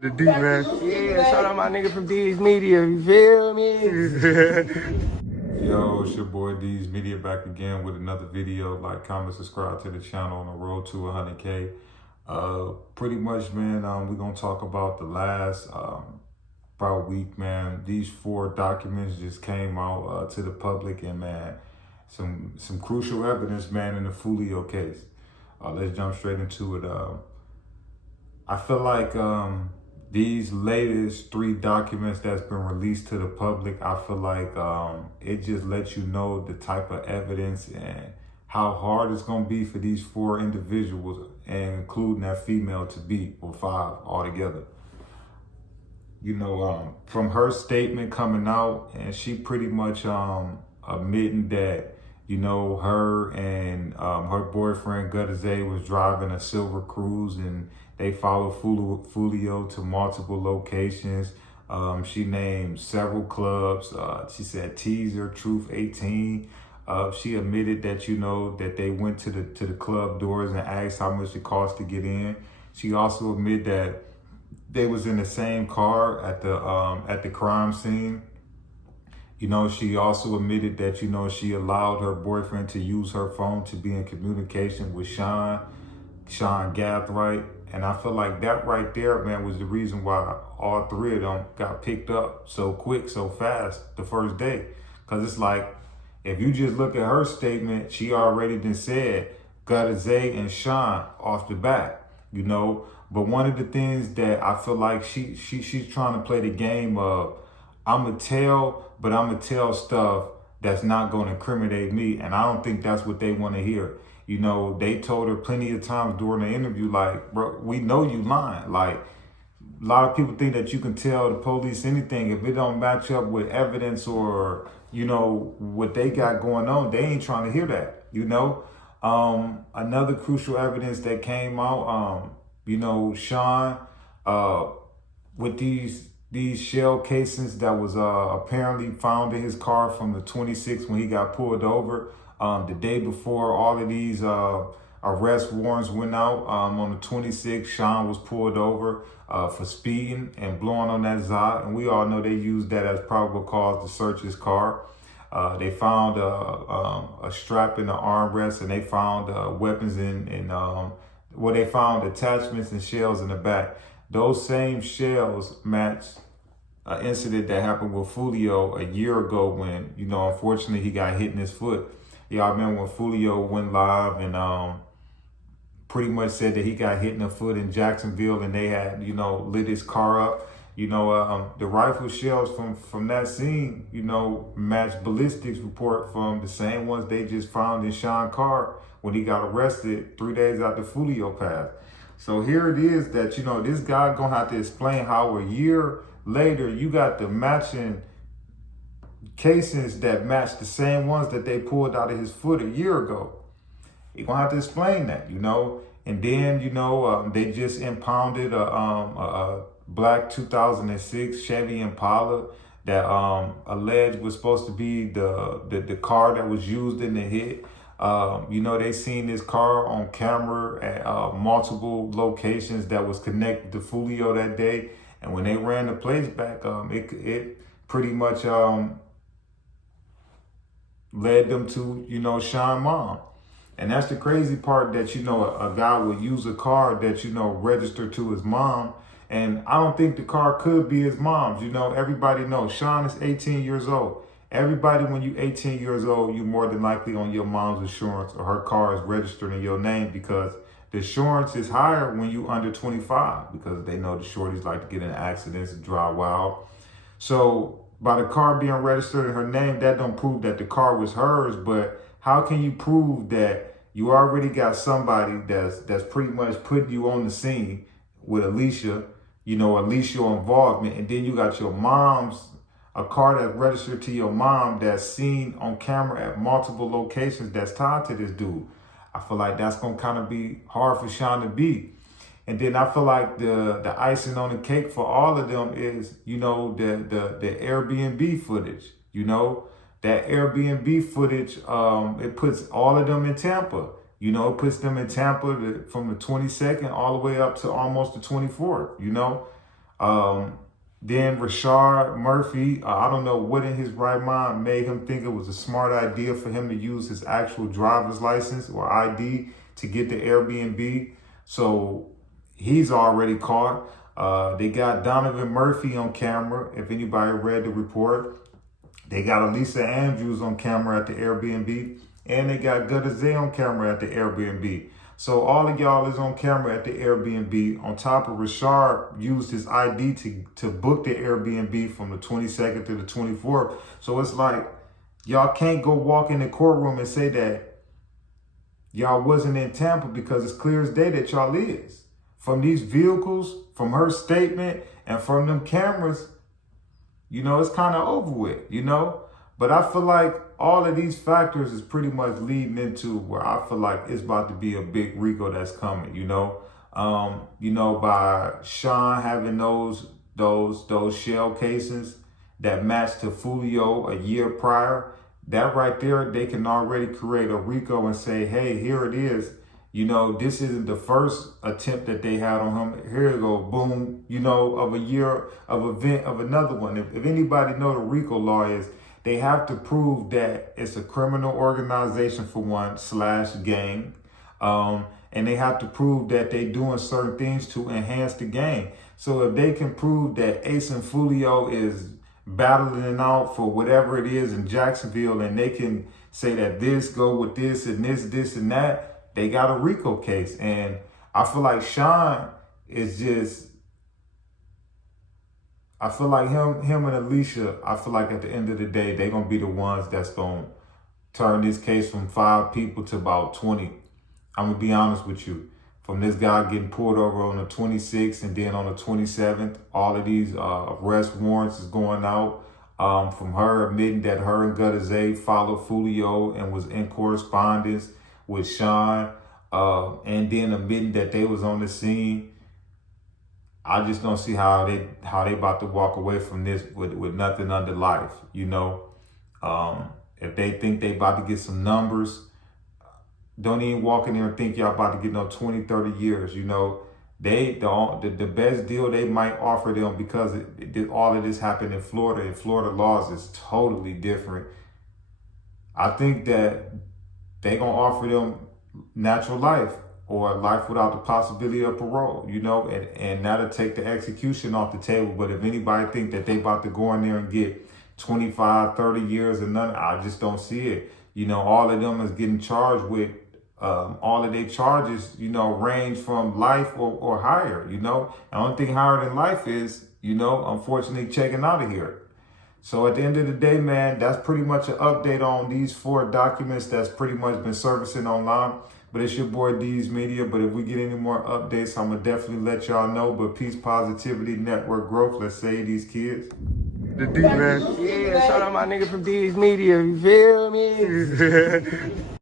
The D, man. Yeah, shout out my nigga from D's Media, you feel me? Yo, it's your boy D's Media back again with another video. Like, comment, subscribe to the channel on the road to 100K. Pretty much, man, we're going to talk about the last about week, man. These 4 documents just came out to the public, and, man, some crucial evidence, man, in the Foolio case. Let's jump straight into it. I feel like these latest 3 documents that's been released to the public, I feel like it just lets you know the type of evidence and how hard it's going to be for these 4 individuals, and including that female, to beat, or 5 altogether. You know, from her statement coming out, and she pretty much admitting that, you know, her and her boyfriend Gutazay was driving a silver cruise, and they followed Foolio to multiple locations. She named several clubs. She said Teaser, Truth 18. She admitted that, you know, that they went to the club doors and asked how much it cost to get in. She also admitted that they was in the same car at the crime scene. You know, she also admitted that, you know, she allowed her boyfriend to use her phone to be in communication with Sean Gathright. And I feel like that right there, man, was the reason why all 3 of them got picked up so quick, so fast the first day. Because it's like, if you just look at her statement, she already done said Gutazay and Sean off the bat, you know. But one of the things that I feel like she's trying to play the game of, I'm going to tell stuff that's not going to incriminate me. And I don't think that's what they want to hear. You know, they told her plenty of times during the interview, like, bro, we know you lying. Like, a lot of people think that you can tell the police anything. If it don't match up with evidence or, you know, what they got going on, they ain't trying to hear that, you know. Another crucial evidence that came out, you know, Sean, with these shell casings that was apparently found in his car from the 26th when he got pulled over. The day before all of these arrest warrants went out, on the 26th, Sean was pulled over for speeding and blowing on that Zod. And we all know they used that as probable cause to search his car. They found a strap in the armrest, and they found weapons they found attachments and shells in the back. Those same shells matched an incident that happened with Foolio a year ago when, you know, unfortunately he got hit in his foot. Y'all remember when Foolio went live and pretty much said that he got hit in the foot in Jacksonville, and they had, you know, lit his car up. You know, the rifle shells from that scene, you know, matched ballistics report from the same ones they just found in Sean's car when he got arrested 3 days after Foolio passed. So here it is that, you know, this guy gonna have to explain how a year later you got the matching casings that match the same ones that they pulled out of his foot a year ago. You're gonna have to explain that, you know. And then, you know, they just impounded a black 2006 Chevy Impala that alleged was supposed to be the car that was used in the hit. You know, they seen this car on camera at multiple locations that was connected to Foolio that day. And when they ran the plates back, it pretty much led them to, you know, Sean's mom. And that's the crazy part, that, you know, a guy would use a car that, you know, registered to his mom. And I don't think the car could be his mom's. You know, everybody knows Sean is 18 years old. Everybody, when you 18 years old, you more than likely on your mom's insurance, or her car is registered in your name, because the insurance is higher when you under 25, because they know the shorties like to get in accidents and drive wild. So by the car being registered in her name, that don't prove that the car was hers. But how can you prove that you already got somebody that's pretty much putting you on the scene with Alicia, you know, Alicia involvement, and then you got your mom's, a car that's registered to your mom that's seen on camera at multiple locations that's tied to this dude? I feel like that's going to kind of be hard for Sean to beat. And then I feel like the icing on the cake for all of them is, you know, the Airbnb footage. You know, that Airbnb footage, it puts all of them in Tampa. You know, it puts them in Tampa from the 22nd all the way up to almost the 24th, you know. Then Rashard Murphy, I don't know what in his right mind made him think it was a smart idea for him to use his actual driver's license or ID to get the Airbnb. So he's already caught. They got Donovan Murphy on camera, if anybody read the report. They got Elisa Andrews on camera at the Airbnb. And they got Gutazay on camera at the Airbnb. So all of y'all is on camera at the Airbnb. On top of Rashard used his ID to book the Airbnb from the 22nd to the 24th. So it's like, y'all can't go walk in the courtroom and say that y'all wasn't in Tampa because it's clear as day that y'all is. From these vehicles, from her statement, and from them cameras, you know, it's kind of over with, you know? But I feel like all of these factors is pretty much leading into where I feel like it's about to be a big RICO that's coming, you know? By Sean having those shell casings that match to Foolio a year prior, that right there, they can already create a RICO and say, hey, here it is. You know, this isn't the first attempt that they had on him. Here you go, boom, you know, of a year of event of another one. If anybody know the RICO law is, they have to prove that it's a criminal organization for one, / gang. And they have to prove that they doing certain things to enhance the gang. So if they can prove that Ace and Foolio is battling it out for whatever it is in Jacksonville, and they can say that this go with this and this and that, they got a RICO case. And I feel like Sean is just, I feel like him and Alicia, I feel like at the end of the day, they're going to be the ones that's going to turn this case from 5 people to about 20. I'm going to be honest with you. From this guy getting pulled over on the 26th and then on the 27th, all of these arrest warrants is going out. From her admitting that her and Gutazay followed Foolio and was in correspondence with Sean, and then admitting that they was on the scene. I just don't see how they about to walk away from this with nothing under life, you know. If they think they about to get some numbers, don't even walk in there and think y'all about to get no 20, 30 years, you know. The best deal they might offer them, because all of this happened in Florida, and Florida laws is totally different. I think that they gonna offer them natural life or life without the possibility of parole, you know, and that'll take the execution off the table. But if anybody think that they about to go in there and get 25, 30 years and none, I just don't see it. You know, all of them is getting charged with, all of their charges, you know, range from life or higher, you know. The only thing higher than life is, you know, unfortunately checking out of here. So at the end of the day, man, that's pretty much an update on these 4 documents that's pretty much been surfacing online. But it's your boy D's Media. But if we get any more updates, I'm going to definitely let y'all know. But peace, positivity, network growth. Let's save these kids. The D, man. Yeah, shout out my nigga from D's Media. You feel me?